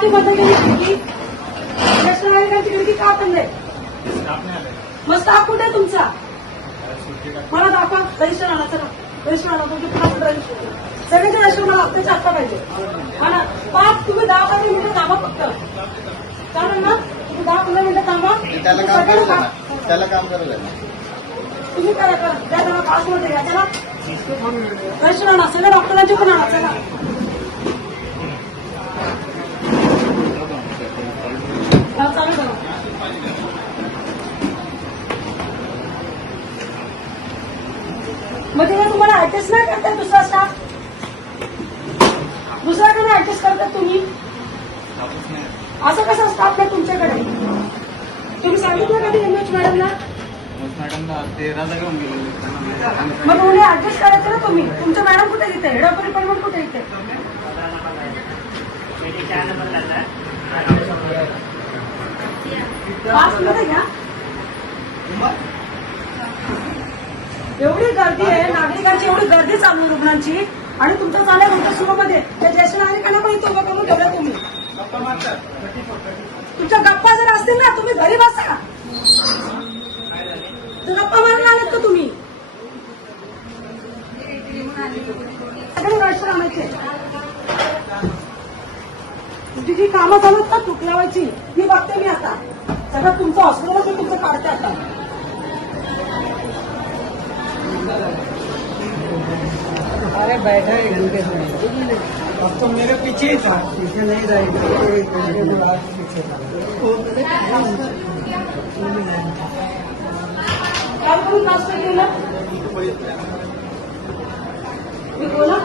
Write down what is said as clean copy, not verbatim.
की बंद केली खिडकी? ज्येष्ठ नागरिकांची खिडकी का बंद आहे? मग स्टाफ कुठे आहे तुमचा? मला दाखवा रजिस्टर आणा. चला रजिस्टर आणा. तुमचे पुन्हा रजिस्टर सगळ्याचे रजिस्टर मला आत्ताच्या आत्ता पाहिजे. म्हणा 5 तुम्ही 10-15 मिनिटं थांबा फक्त. चालेल ना? तुम्ही 10-15 मिनिटं थांबा. त्याला काम करायला तुम्ही करा द्या त्याला पासमध्ये द्या. चला रजिस्टर आणा. सगळ्या डॉक्टरांचे पण आणा. चला चालू करा. मग तेव्हा तुम्हाला ऍडजस्ट नाही करताय दुसरा स्टाफ? दुसऱ्याकडे ऍडजस्ट करतात तुम्ही? असं कसं स्टाफ नाही तुमच्याकडे? तुम्ही सांगितलं कधी एमएच मॅडमला? मग उन्हें ऍडजस्ट करायचं ना तुम्ही. तुमचं मॅडम कुठे येते? हेड ऑफ डिपार्टमेंट कुठे येते? मध्ये घ्या. एवढी गर्दी आहे नागरिकांची, एवढी गर्दी चालू आहे रुग्णांची आणि तुमचं चाललंय तुमच्या सुरूमध्ये त्या ज्येष्ठ नागरिकांना पण इथं उभं करून ठेवलं तुम्ही. तुमच्या गप्पा जर असतील ना तुम्ही घरी बसा. गप्पा मारायला आलात का तुम्ही? सगळे रजिस्टर आणायचे. तुमची जी कामं चालू आहेत ना चूक लावायची ती बघते मी आता. सगळं तुमचं हॉस्पिटल मी तुमचं काढते आता. अरे बैठा है घंटे में, अब तो मेरे पीछे ही था, पीछे नहीं रहेगा पीछे था. काय करून ट्रान्सफर केलं मी बोला.